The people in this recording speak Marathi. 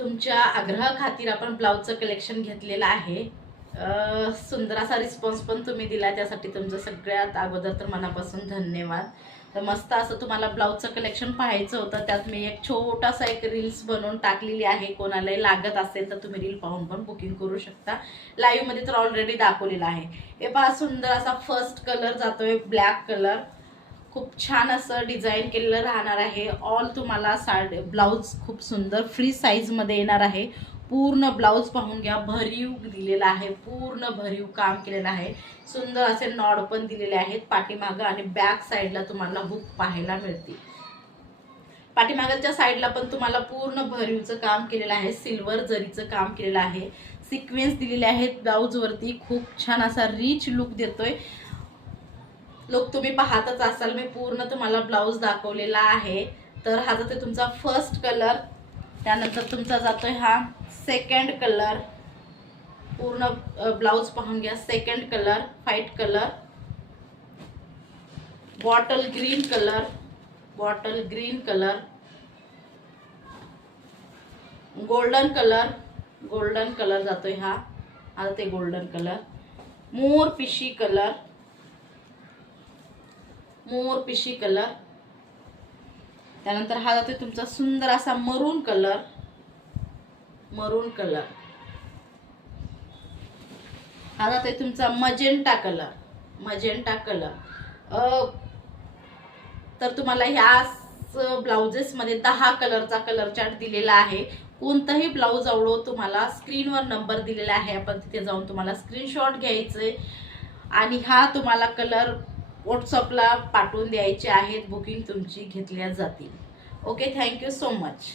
तुमच्या आग्रह खातीर आपण ब्लाऊजचं कलेक्शन घेतलेलं आहे। सुंदर असा रिस्पॉन्स पण तुम्ही दिला, त्यासाठी तुमचं सगळ्यात अगोदर तर मनापासून धन्यवाद। तर मस्त असं तुम्हाला ब्लाऊजचं कलेक्शन पाहायचं होतं, त्यात मी एक छोटासा एक रील्स बनवून टाकलेली आहे। कोणालाही लागत असेल तर तुम्ही रील पाहून पण बुकिंग करू शकता। लाईव्ह मध्ये तर ऑलरेडी दाखवलेला आहे। हे पहा, सुंदर असा फर्स्ट कलर जातोय ब्लॅक कलर, खूप छान असं डिझाइन केलेलं राहणार आहे। ऑल तुम्हाला ब्लाऊज खूप सुंदर फ्री साईज मध्ये येणार आहे। पूर्ण ब्लाऊज पाहून घ्या, भरीव दिलेला आहे, पूर्ण भरीव काम केलेलं आहे। सुंदर असे नॉड पण दिलेले आहेत पाठीमागं, आणि बॅक साईडला तुम्हाला हुक पाहायला मिळतील। पाठीमागच्या साईडला पण तुम्हाला पूर्ण भरीवचं काम केलेलं आहे, सिल्वर जरीचं काम केलेलं आहे, सिक्वेन्स दिलेले आहेत ब्लाऊज वरती। खूप छान असा रिच लुक देतोय। लोक तुम्ही पाहतच असाल, मी पूर्ण तुम्हाला ब्लाऊज दाखवलेला आहे। तर हा जातोय तुमचा फर्स्ट कलर, त्यानंतर तुमचा जातोय हा सेकंड कलर। पूर्ण ब्लाऊज पाहून घ्या। Second colour white colour, bottle green colour, bottle green colour, golden colour, golden colour जातोय हा, आता ते गोल्डन कलर, मोर पिशी कलर, मोर पिशी कलर, त्यानंतर हा जातोय तुमचा सुंदर असा मरून कलर, मरून कलर, हा जातोय तुमचा मजेंटा कलर, मजेंटा कलर। तर तुम्हाला ह्या ब्लाउजेस मध्ये 10 कलरचा कलर चार्ट दिलेला आहे। कोणताही ब्लाऊज आवडो तुम्हाला, स्क्रीनवर नंबर दिलेला आहे, आपण तिथे जाऊन तुम्हाला स्क्रीनशॉट घ्यायचे आणि हा तुम्हाला कलर व्हॉट्सअपला पाठवून द्यायचे आहेत। बुकिंग तुमची घेतल्या जातील। Okay, thank you so much.